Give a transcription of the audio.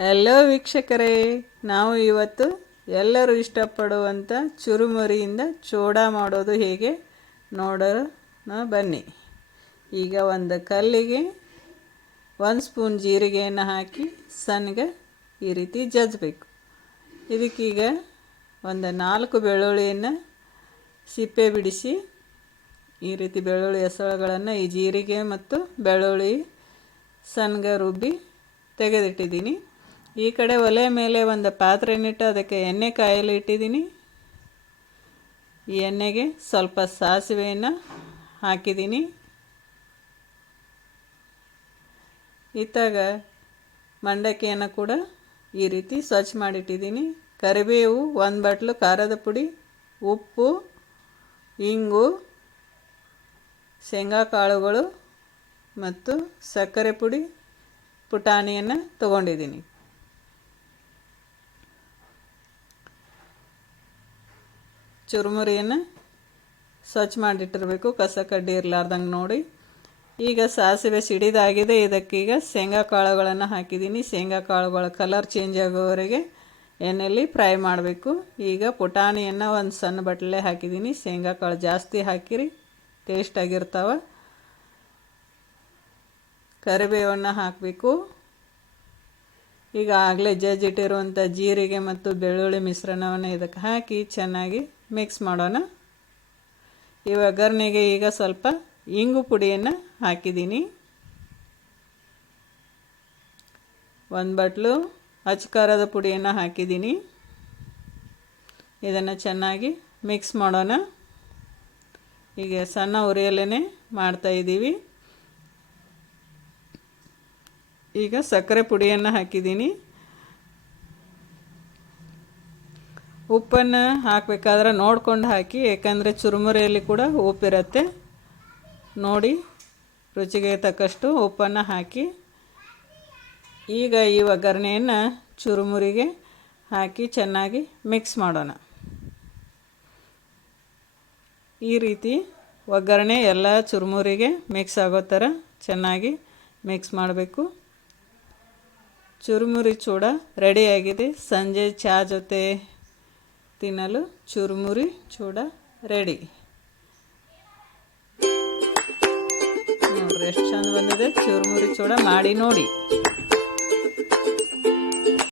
Hello ವೀಕ್ಷಕರೇ. ನಾವು ಇವತ್ತು ಎಲ್ಲರೂ ಇಷ್ಟಪಡುವಂಥ ಚುರುಮುರಿಯಿಂದ ಚೂಡ ಮಾಡೋದು ಹೇಗೆ ನೋಡೋಣ ಬನ್ನಿ. ಈಗ ಒಂದು ಕಲ್ಲಿಗೆ ಒಂದು ಸ್ಪೂನ್ ಜೀರಿಗೆಯನ್ನು ಹಾಕಿ ಸಣ್ಣಗೆ ಈ ರೀತಿ ಜಜ್ಜಬೇಕು ಇದಕ್ಕೀಗ ಒಂದು ನಾಲ್ಕು ಬೆಳ್ಳುಳ್ಳಿಯನ್ನು ಸಿಪ್ಪೆ ಬಿಡಿಸಿ ಈ ರೀತಿ ಬೆಳ್ಳುಳ್ಳಿ ಹೆಸರುಗಳನ್ನು ಈ ಜೀರಿಗೆ ಮತ್ತು ಬೆಳ್ಳುಳ್ಳಿ ಸಣ್ಣಗೆ ರುಬ್ಬಿ ತೆಗೆದಿಟ್ಟಿದ್ದೀನಿ. ಈ ಕಡೆ ಒಲೆ ಮೇಲೆ ಒಂದು ಪಾತ್ರೆನಿಟ್ಟು ಅದಕ್ಕೆ ಎಣ್ಣೆ ಕಾಯಲು ಇಟ್ಟಿದ್ದೀನಿ. ಈ ಎಣ್ಣೆಗೆ ಸ್ವಲ್ಪ ಸಾಸಿವೆಯನ್ನು ಹಾಕಿದ್ದೀನಿ. ಇತ್ತಾಗ ಮಂಡಕ್ಕಿಯನ್ನು ಕೂಡ ಈ ರೀತಿ ಸ್ವಚ್ಛ ಮಾಡಿಟ್ಟಿದ್ದೀನಿ. ಕರಿಬೇವು, ಒಂದು ಬಟ್ಲು, ಖಾರದ ಪುಡಿ, ಉಪ್ಪು, ಇಂಗು, ಶೇಂಗಾ ಕಾಳುಗಳು ಮತ್ತು ಸಕ್ಕರೆ ಪುಡಿ ಪುಟಾಣಿಯನ್ನು ತಗೊಂಡಿದ್ದೀನಿ. ಚುರುಮುರಿಯನ್ನು ಸ್ವಚ್ಛ ಮಾಡಿಟ್ಟಿರಬೇಕು. ಕಸ ಕಡ್ಡಿ ಇರಲಾರ್ದಂಗೆ ನೋಡಿ. ಈಗ ಸಾಸಿವೆ ಸಿಡಿದಾಗಿದೆ. ಇದಕ್ಕೀಗ ಶೇಂಗಾ ಕಾಳುಗಳನ್ನು ಹಾಕಿದ್ದೀನಿ. ಶೇಂಗಾ ಕಾಳುಗಳ ಕಲರ್ ಚೇಂಜ್ ಆಗೋವರೆಗೆ ಎಣ್ಣೆಯಲ್ಲಿ ಫ್ರೈ ಮಾಡಬೇಕು. ಈಗ ಪುಟಾಣಿಯನ್ನು ಒಂದು ಸಣ್ಣ ಬಟ್ಟಲೆ ಹಾಕಿದ್ದೀನಿ. ಶೇಂಗಾ ಕಾಳು ಜಾಸ್ತಿ ಹಾಕಿರಿ. ಟೇಸ್ಟಾಗಿರ್ತಾವೆ ಕರಿಬೇವನ್ನು ಹಾಕಬೇಕು. ಈಗ ಆಗಲೇ ಜಜ್ಜಿಟ್ಟಿರುವಂಥ ಜೀರಿಗೆ ಮತ್ತು ಬೆಳ್ಳುಳ್ಳಿ ಮಿಶ್ರಣವನ್ನು ಇದಕ್ಕೆ ಹಾಕಿ ಚೆನ್ನಾಗಿ ಮಿಕ್ಸ್ ಮಾಡೋಣ. ಈ ಒಗ್ಗರಣೆಗೆ ಈಗ ಸ್ವಲ್ಪ ಇಂಗು ಪುಡಿಯನ್ನು ಹಾಕಿದ್ದೀನಿ. ಒಂದು ಬಟ್ಲು ಅಚ್ಕಾರದ ಪುಡಿಯನ್ನು ಹಾಕಿದ್ದೀನಿ. ಇದನ್ನು ಚೆನ್ನಾಗಿ ಮಿಕ್ಸ್ ಮಾಡೋಣ. ಈಗ ಸಣ್ಣ ಉರಿಯಲ್ಲೇ ಮಾಡ್ತಾಯಿದ್ದೀವಿ ಈಗ ಸಕ್ಕರೆ ಪುಡಿಯನ್ನು ಹಾಕಿದ್ದೀನಿ. ಉಪ್ಪನ್ನು ಹಾಕಬೇಕಾದ್ರೆ ನೋಡ್ಕೊಂಡು ಹಾಕಿ, ಏಕೆಂದರೆ ಚುರುಮುರಿಯಲ್ಲಿ ಕೂಡ ಉಪ್ಪಿರುತ್ತೆ. ನೋಡಿ, ರುಚಿಗೆ ತಕ್ಕಷ್ಟು ಉಪ್ಪನ್ನು ಹಾಕಿ, ಈಗ ಈ ಒಗ್ಗರಣೆಯನ್ನು ಚುರುಮುರಿಗೆ ಹಾಕಿ ಚೆನ್ನಾಗಿ ಮಿಕ್ಸ್ ಮಾಡೋಣ. ಈ ರೀತಿ ಒಗ್ಗರಣೆ ಎಲ್ಲ ಚುರುಮುರಿಗೆ ಮಿಕ್ಸ್ ಆಗೋ ಥರ ಚೆನ್ನಾಗಿ ಮಿಕ್ಸ್ ಮಾಡಬೇಕು. ಚುರುಮುರಿ ಚೂಡ ರೆಡಿಯಾಗಿದೆ ಸಂಜೆ ಚಹಾ ಜೊತೆ ತಿನ್ನಲು ಚುರುಮುರಿ ಚೂಡ ರೆಡಿ ನೋಡ್ರಿ ಎಷ್ಟು ಚಂದ ಬಂದಿದೆ ಚುರುಮುರಿ ಚೂಡ ಮಾಡಿ ನೋಡಿ